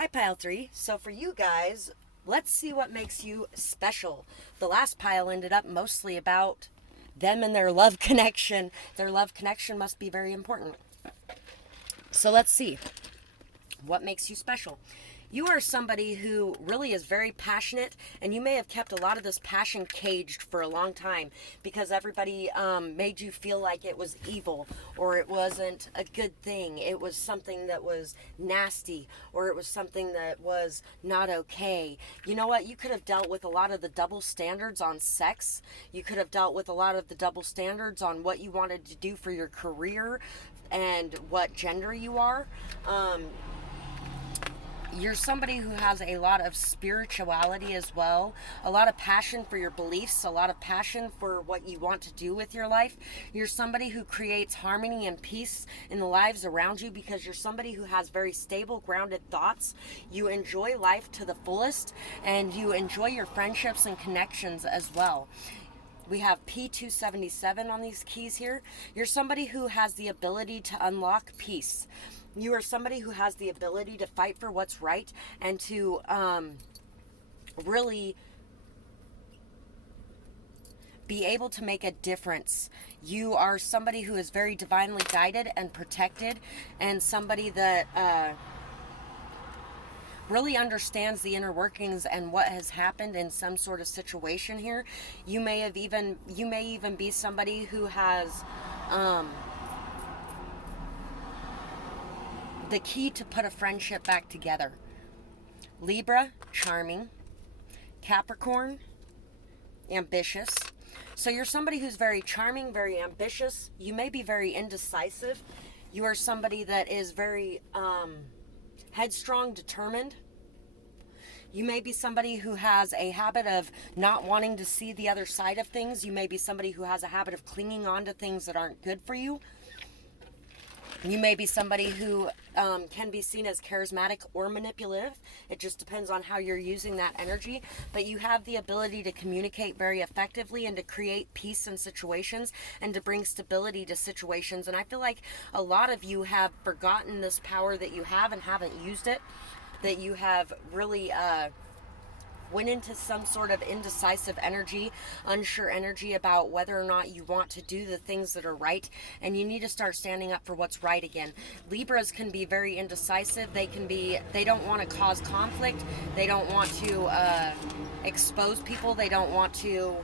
Hi, Pile 3. So for you guys, let's see what makes you special. The last pile ended up mostly about them and their love connection. Their love connection must be very important. So let's see what makes you special. You are somebody who really is very passionate, and you may have kept a lot of this passion caged for a long time because everybody made you feel like it was evil, or it wasn't a good thing. It was something that was nasty, or it was something that was not okay. You know what? You could have dealt with a lot of the double standards on sex. You could have dealt with a lot of the double standards on what you wanted to do for your career and what gender you are. You're somebody who has a lot of spirituality as well, a lot of passion for your beliefs, a lot of passion for what you want to do with your life. You're somebody who creates harmony and peace in the lives around you because you're somebody who has very stable, grounded thoughts. You enjoy life to the fullest, and you enjoy your friendships and connections as well. We have P277 on these keys here. You're somebody who has the ability to unlock peace. You are somebody who has the ability to fight for what's right and to really be able to make a difference. You are somebody who is very divinely guided and protected, and somebody that really understands the inner workings and what has happened in some sort of situation here. You may even be somebody who has the key to put a friendship back together. Libra, charming. Capricorn, ambitious. So you're somebody who's very charming, very ambitious. You may be very indecisive. You are somebody that is very headstrong, determined. You may be somebody who has a habit of not wanting to see the other side of things. You may be somebody who has a habit of clinging on to things that aren't good for you. You may be somebody who can be seen as charismatic or manipulative. It just depends on how you're using that energy. But you have the ability to communicate very effectively and to create peace in situations and to bring stability to situations. And I feel like a lot of you have forgotten this power that you have and haven't used it. That you have really went into some sort of indecisive energy, unsure energy about whether or not you want to do the things that are right, and you need to start standing up for what's right again. Libras can be very indecisive. They don't want to cause conflict. They don't want to expose people. They don't want to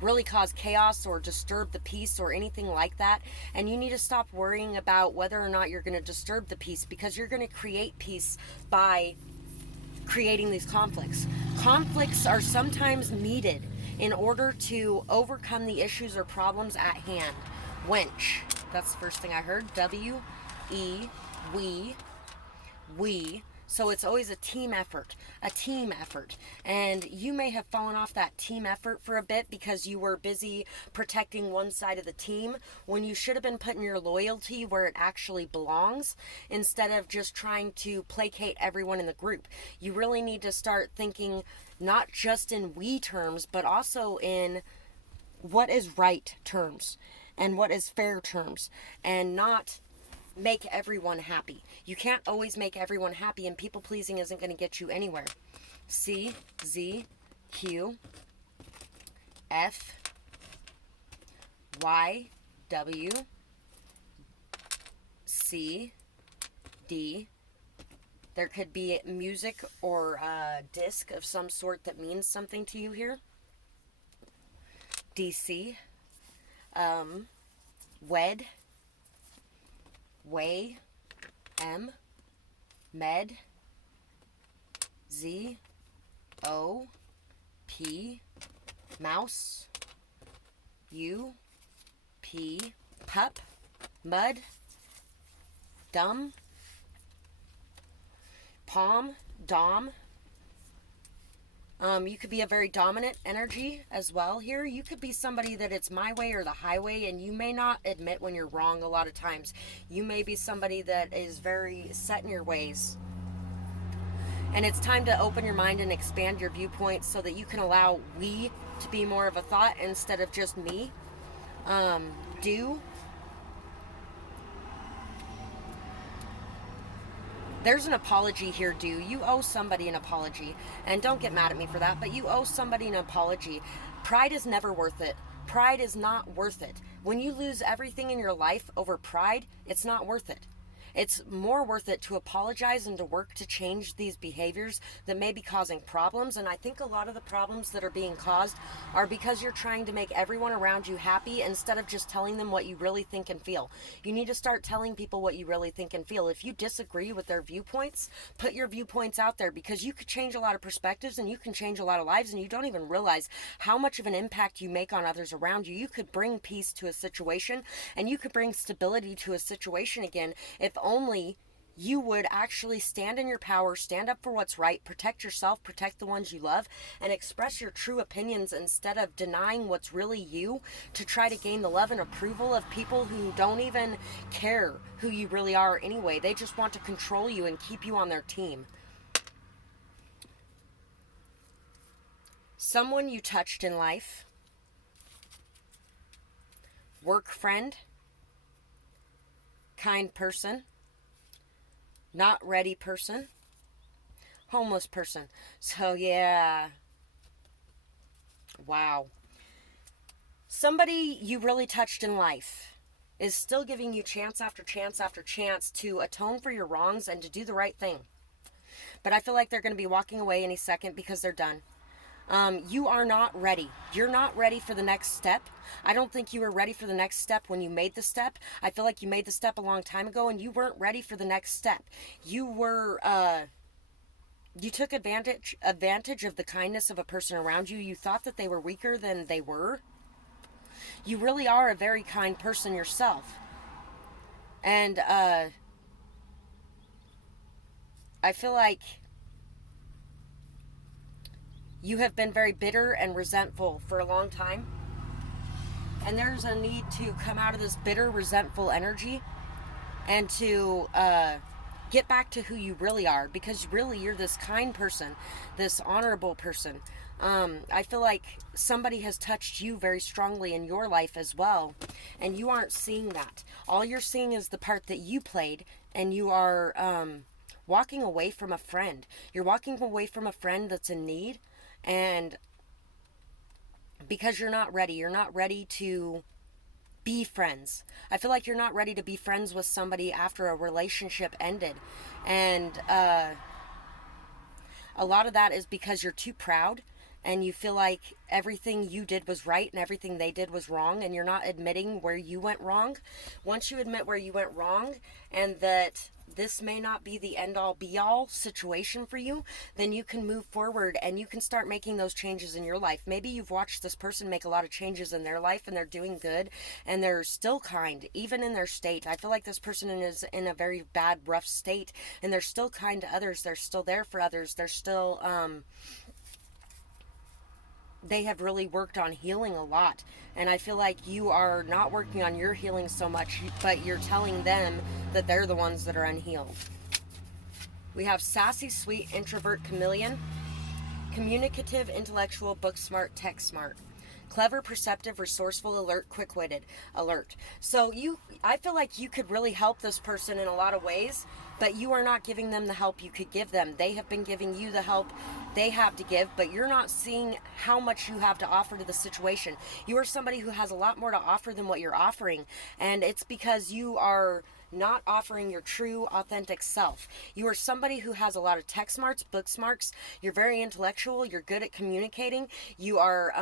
really cause chaos or disturb the peace or anything like that. And you need to stop worrying about whether or not you're going to disturb the peace, because you're going to create peace by creating these conflicts. Conflicts are sometimes needed in order to overcome the issues or problems at hand. Wench. That's the first thing I heard. W-E, we. So it's always a team effort. And you may have fallen off that team effort for a bit because you were busy protecting one side of the team when you should have been putting your loyalty where it actually belongs instead of just trying to placate everyone in the group. You really need to start thinking not just in we terms, but also in what is right terms and what is fair terms, and not make everyone happy. You can't always make everyone happy, and people pleasing isn't going to get you anywhere. C, Z, Q, F, Y, W, C, D. There could be music or a disc of some sort that means something to you here. DC, wed, way, M, med, Z, O, P, mouse, U, P, pup, mud, dumb, palm, dom. You could be a very dominant energy as well here. You could be somebody that it's my way or the highway, and you may not admit when you're wrong a lot of times. You may be somebody that is very set in your ways. And it's time to open your mind and expand your viewpoints so that you can allow we to be more of a thought instead of just me. Do There's an apology here due. You owe somebody an apology. And don't get mad at me for that, but you owe somebody an apology. Pride is never worth it. Pride is not worth it. When you lose everything in your life over pride, it's not worth it. It's more worth it to apologize and to work to change these behaviors that may be causing problems. And I think a lot of the problems that are being caused are because you're trying to make everyone around you happy instead of just telling them what you really think and feel. You need to start telling people what you really think and feel. If you disagree with their viewpoints, put your viewpoints out there, because you could change a lot of perspectives and you can change a lot of lives, and you don't even realize how much of an impact you make on others around you. You could bring peace to a situation, and you could bring stability to a situation again if only you would actually stand in your power, stand up for what's right, protect yourself, protect the ones you love, and express your true opinions instead of denying what's really you to try to gain the love and approval of people who don't even care who you really are anyway. They just want to control you and keep you on their team. Someone you touched in life, work friend, kind person, not ready person, homeless person. So yeah, wow. Somebody you really touched in life is still giving you chance after chance after chance to atone for your wrongs and to do the right thing. But I feel like they're going to be walking away any second because they're done. You are not ready. You're not ready for the next step. I don't think you were ready for the next step when you made the step. I feel like you made the step a long time ago and you weren't ready for the next step. You were, you took advantage of the kindness of a person around you. You thought that they were weaker than they were. You really are a very kind person yourself. And, I feel like you have been very bitter and resentful for a long time. And there's a need to come out of this bitter, resentful energy and to get back to who you really are. Because really, you're this kind person, this honorable person. I feel like somebody has touched you very strongly in your life as well. And you aren't seeing that. All you're seeing is the part that you played. And you are walking away from a friend. You're walking away from a friend that's in need. And because you're not ready to be friends. I feel like you're not ready to be friends with somebody after a relationship ended. And a lot of that is because you're too proud and you feel like everything you did was right and everything they did was wrong, and you're not admitting where you went wrong. Once you admit where you went wrong and that this may not be the end-all be-all situation for you, then you can move forward and you can start making those changes in your life. Maybe you've watched this person make a lot of changes in their life and they're doing good and they're still kind, even in their state. I feel like this person is in a very bad, rough state and they're still kind to others. They're still there for others. They're still, they have really worked on healing a lot. And I feel like you are not working on your healing so much, but you're telling them that they're the ones that are unhealed. We have sassy, sweet, introvert, chameleon, communicative, intellectual, book smart, tech smart, clever, perceptive, resourceful, alert, quick-witted, alert. So I feel like you could really help this person in a lot of ways, but you are not giving them the help you could give them. They have been giving you the help they have to give, but you're not seeing how much you have to offer to the situation. You are somebody who has a lot more to offer than what you're offering, and it's because you are not offering your true, authentic self. You are somebody who has a lot of tech smarts, book smarts. You're very intellectual. You're good at communicating. You are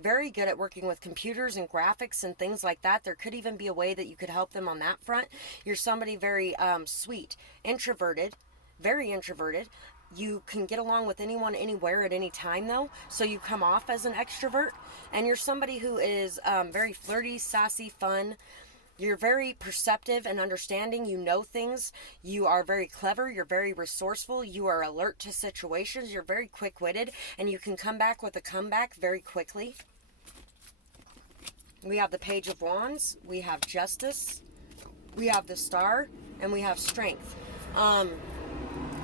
very good at working with computers and graphics and things like that. There could even be a way that you could help them on that front. You're somebody very sweet, introverted, very introverted. You can get along with anyone, anywhere, at any time, though. So you come off as an extrovert. And you're somebody who is very flirty, sassy, fun. You're very perceptive and understanding. You know things. You are very clever. You're very resourceful. You are alert to situations. You're very quick-witted. And you can come back with a comeback very quickly. We have the Page of Wands. We have Justice. We have the Star. And we have Strength.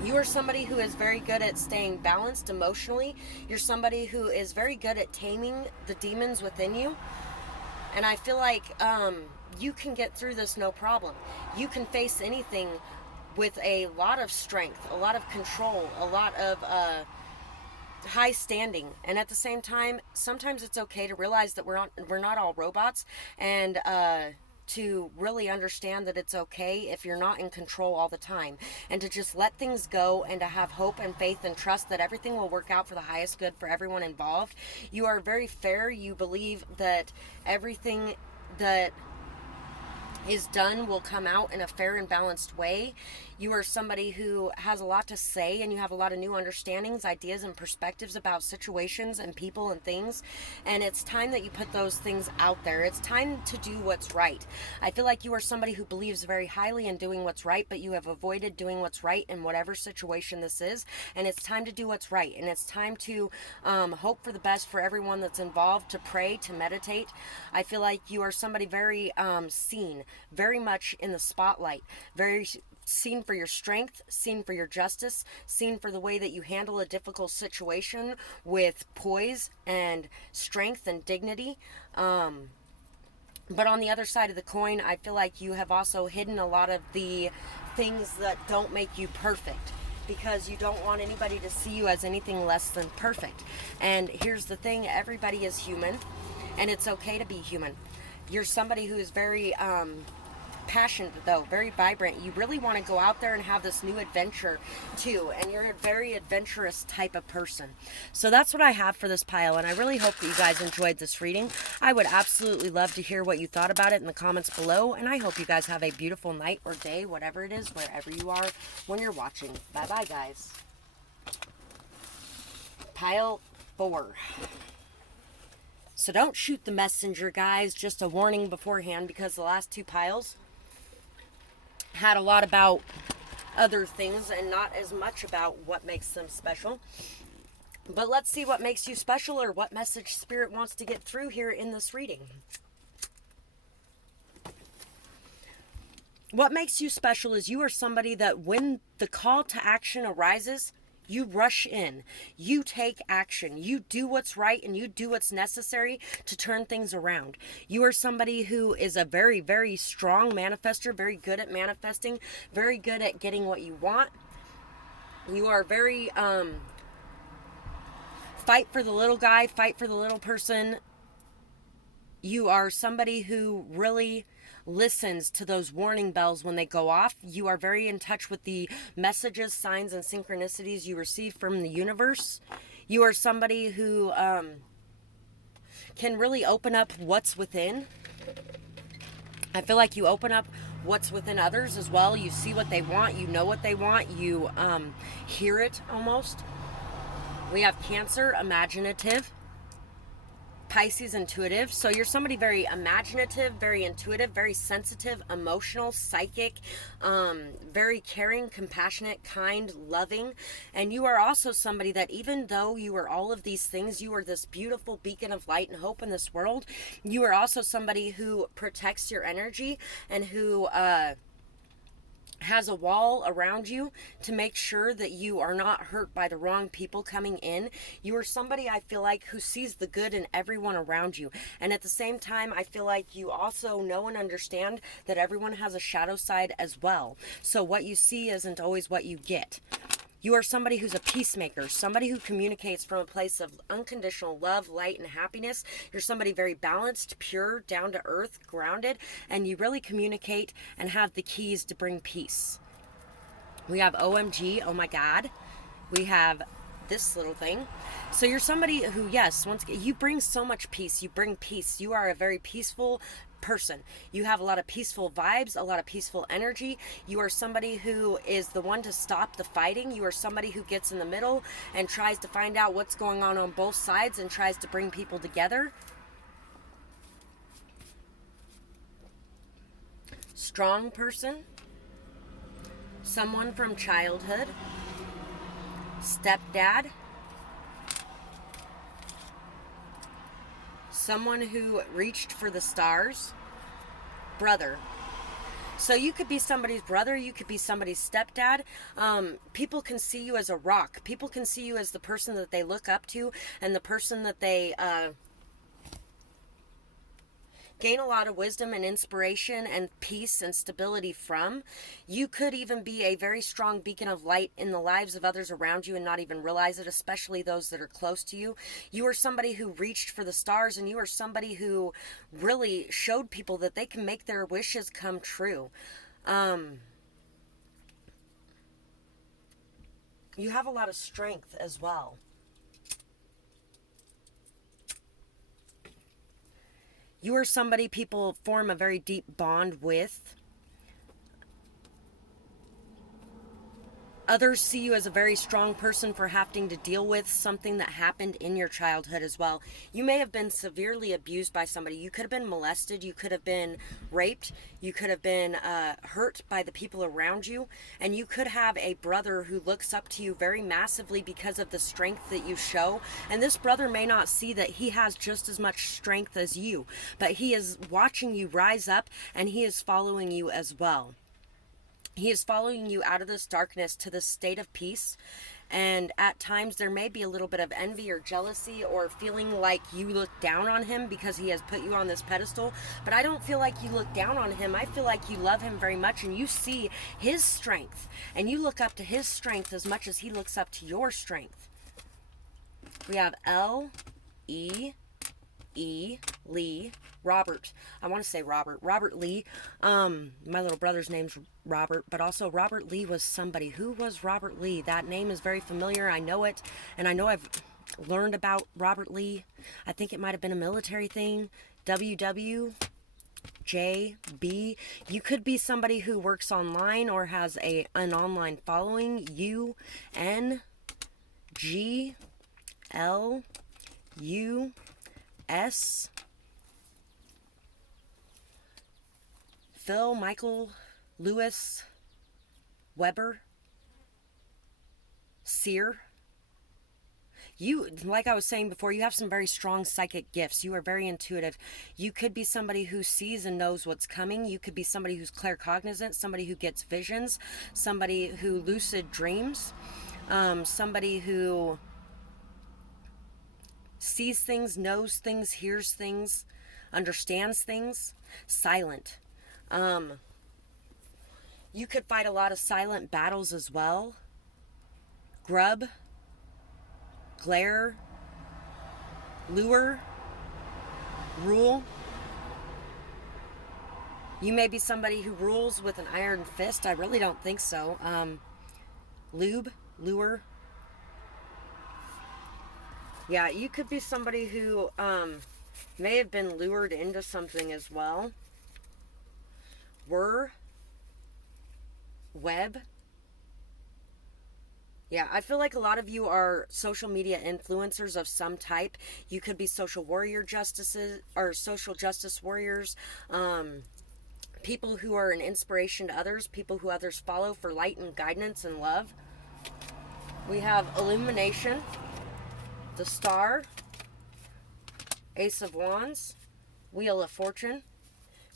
You are somebody who is very good at staying balanced emotionally. You're somebody who is very good at taming the demons within you. And I feel like you can get through this no problem. You can face anything with a lot of strength, a lot of control, a lot of high standing. And at the same time, sometimes it's okay to realize that we're not all robots, and to really understand that it's okay if you're not in control all the time, and to just let things go, and to have hope and faith and trust that everything will work out for the highest good for everyone involved. You are very fair. You believe that everything that is done will come out in a fair and balanced way. You are somebody who has a lot to say, and you have a lot of new understandings, ideas, and perspectives about situations and people and things. And it's time that you put those things out there. It's time to do what's right. I feel like you are somebody who believes very highly in doing what's right, but you have avoided doing what's right in whatever situation this is. And it's time to do what's right. And it's time to hope for the best for everyone that's involved, to pray, to meditate. I feel like you are somebody very seen, very much in the spotlight, very seen for your strength, seen for your justice, seen for the way that you handle a difficult situation with poise and strength and dignity. But on the other side of the coin, I feel like you have also hidden a lot of the things that don't make you perfect, because you don't want anybody to see you as anything less than perfect. And here's the thing, everybody is human, and it's okay to be human. You're somebody who is very passionate, though, very vibrant. You really want to go out there and have this new adventure too, and you're a very adventurous type of person. So that's what I have for this pile, and I really hope that you guys enjoyed this reading. I would absolutely love to hear what you thought about it in the comments below, and I hope you guys have a beautiful night or day, whatever it is, wherever you are when you're watching. Bye bye, guys. Pile 4. So don't shoot the messenger, guys. Just a warning beforehand, because the last 2 piles had a lot about other things and not as much about what makes them special. But let's see what makes you special, or what message Spirit wants to get through here in this reading. What makes you special is you are somebody that when the call to action arises, you rush in, you take action, you do what's right, and you do what's necessary to turn things around. You are somebody who is a very, very strong manifester, very good at manifesting, very good at getting what you want. You are very, fight for the little guy, fight for the little person. You are somebody who really listens to those warning bells when they go off. You are very in touch with the messages, signs, and synchronicities you receive from the universe. You are somebody who can really open up what's within. I feel like you open up what's within others as well. You see what they want. You know what they want. You hear it almost. We have Cancer, imaginative. Pisces, intuitive. So you're somebody very imaginative, very intuitive, very sensitive, emotional, psychic, very caring, compassionate, kind, loving. And you are also somebody that, even though you are all of these things, you are this beautiful beacon of light and hope in this world. You are also somebody who protects your energy, and who has a wall around you to make sure that you are not hurt by the wrong people coming in. You are somebody, I feel like, who sees the good in everyone around you. And at the same time, I feel like you also know and understand that everyone has a shadow side as well. So what you see isn't always what you get. You are somebody who's a peacemaker, somebody who communicates from a place of unconditional love, light, and happiness. You're somebody very balanced, pure, down to earth, grounded, and you really communicate and have the keys to bring peace. We have OMG, oh my God. We have this little thing. So you're somebody who, yes, once again, you bring so much peace. You bring peace. You are a very peaceful person. You have a lot of peaceful vibes, a lot of peaceful energy. You are somebody who is the one to stop the fighting. You are somebody who gets in the middle and tries to find out what's going on both sides, and tries to bring people together. Strong person. Someone from childhood. Stepdad. Someone who reached for the stars. Brother. So you could be somebody's brother, you could be somebody's stepdad. People can see you as a rock. People can see you as the person that they look up to, and the person that they gain a lot of wisdom and inspiration and peace and stability from. You could even be a very strong beacon of light in the lives of others around you and not even realize it, especially those that are close to you. You are somebody who reached for the stars, and you are somebody who really showed people that they can make their wishes come true. You have a lot of strength as well. You are somebody people form a very deep bond with. Others see you as a very strong person for having to deal with something that happened in your childhood as well. You may have been severely abused by somebody. You could have been molested. You could have been raped. You could have been hurt by the people around you. And you could have a brother who looks up to you very massively because of the strength that you show. And this brother may not see that he has just as much strength as you, but he is watching you rise up, and he is following you as well. He is following you out of this darkness to this state of peace. And at times there may be a little bit of envy or jealousy or feeling like you look down on him because he has put you on this pedestal. But I don't feel like you look down on him. I feel like you love him very much, and you see his strength, and you look up to his strength as much as he looks up to your strength. We have Lee, Robert. I want to say Robert Lee. My little brother's name's Robert, but also Robert Lee was somebody. Who was Robert Lee? That name is very familiar. I know it, and I know I've learned about Robert Lee. I think it might have been a military thing. WWJB. You could be somebody who works online or has an online following. UNGLUS. Phil, Michael, Lewis, Weber, Sear. You, like I was saying before, you have some very strong psychic gifts. You are very intuitive. You could be somebody who sees and knows what's coming. You could be somebody who's claircognizant, somebody who gets visions, somebody who lucid dreams, somebody who sees things, knows things, hears things, understands things. Silent. You could fight a lot of silent battles as well. Grub, glare, lure, rule. You may be somebody who rules with an iron fist. I really don't think so. Lube, lure. Yeah, you could be somebody who may have been lured into something as well. Web. Yeah, I feel like a lot of you are social media influencers of some type. You could be social warrior justices or social justice warriors, people who are an inspiration to others, people who others follow for light and guidance and love. We have illumination, the Star, Ace of Wands, Wheel of Fortune.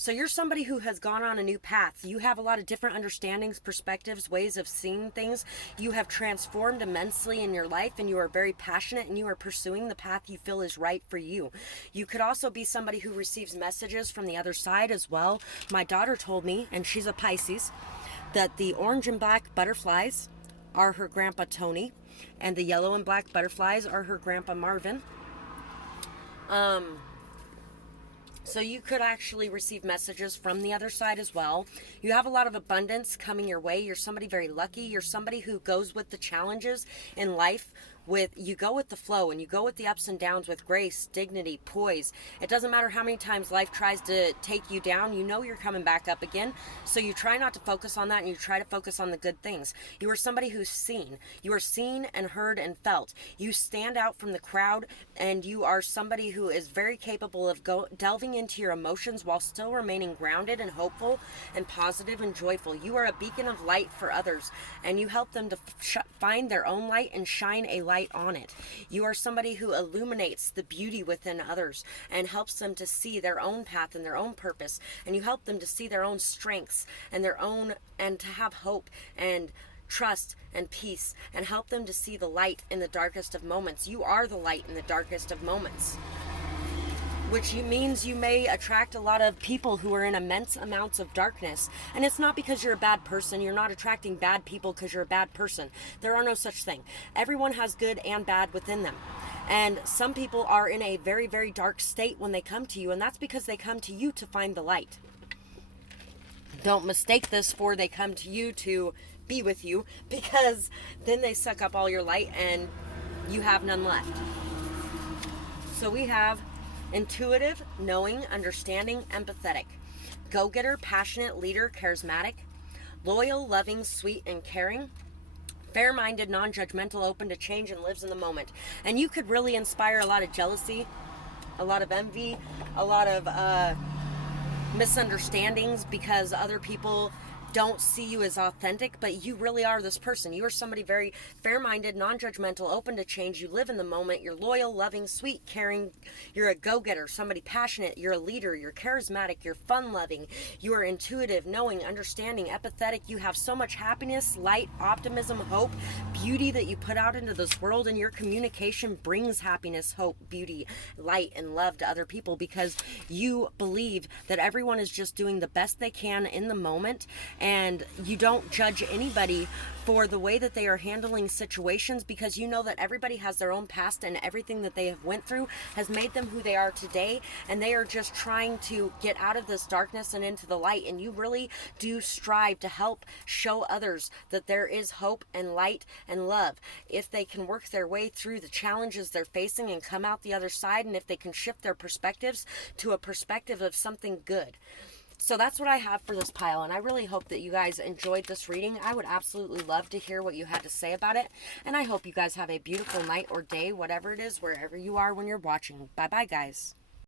So you're somebody who has gone on a new path. You have a lot of different understandings, perspectives, ways of seeing things. You have transformed immensely in your life, and you are very passionate, and you are pursuing the path you feel is right for you. You could also be somebody who receives messages from the other side as well. My daughter told me, and she's a Pisces, that the orange and black butterflies are her grandpa Tony, and the yellow and black butterflies are her grandpa Marvin. So you could actually receive messages from the other side as well. You have a lot of abundance coming your way. You're somebody very lucky. You're somebody who goes with the challenges in life. You go with the flow, and you go with the ups and downs with grace, dignity, poise. It doesn't matter how many times life tries to take you down. You know you're coming back up again. So you try not to focus on that, and you try to focus on the good things. You are somebody who's seen. You are seen and heard and felt. You stand out from the crowd, and you are somebody who is very capable of delving into your emotions while still remaining grounded and hopeful and positive and joyful. You are a beacon of light for others, and you help them to find their own light and shine a light on it. You are somebody who illuminates the beauty within others and helps them to see their own path and their own purpose, and you help them to see their own strengths and and to have hope and trust and peace, and help them to see the light in the darkest of moments. You are the light in the darkest of moments. which means you may attract a lot of people who are in immense amounts of darkness. And it's not because you're a bad person. You're not attracting bad people because you're a bad person. There are no such thing. Everyone has good and bad within them. And some people are in a very, very dark state when they come to you, and that's because they come to you to find the light. Don't mistake this for they come to you to be with you, because then they suck up all your light and you have none left. So we have intuitive, knowing, understanding, empathetic, go-getter, passionate, leader, charismatic, loyal, loving, sweet, and caring, fair-minded, non-judgmental, open to change, and lives in the moment. And you could really inspire a lot of jealousy, a lot of envy, a lot of misunderstandings because other people don't see you as authentic, but you really are this person. You are somebody very fair-minded, non-judgmental, open to change. You live in the moment. You're loyal, loving, sweet, caring. You're a go-getter, somebody passionate. You're a leader. You're charismatic. You're fun-loving. You are intuitive, knowing, understanding, empathetic. You have so much happiness, light, optimism, hope, beauty that you put out into this world, and your communication brings happiness, hope, beauty, light, and love to other people because you believe that everyone is just doing the best they can in the moment. And you don't judge anybody for the way that they are handling situations because you know that everybody has their own past and everything that they have went through has made them who they are today, and they are just trying to get out of this darkness and into the light. And you really do strive to help show others that there is hope and light and love if they can work their way through the challenges they're facing and come out the other side, and if they can shift their perspectives to a perspective of something good. So that's what I have for this pile, and I really hope that you guys enjoyed this reading. I would absolutely love to hear what you had to say about it, and I hope you guys have a beautiful night or day, whatever it is, wherever you are when you're watching. Bye-bye, guys.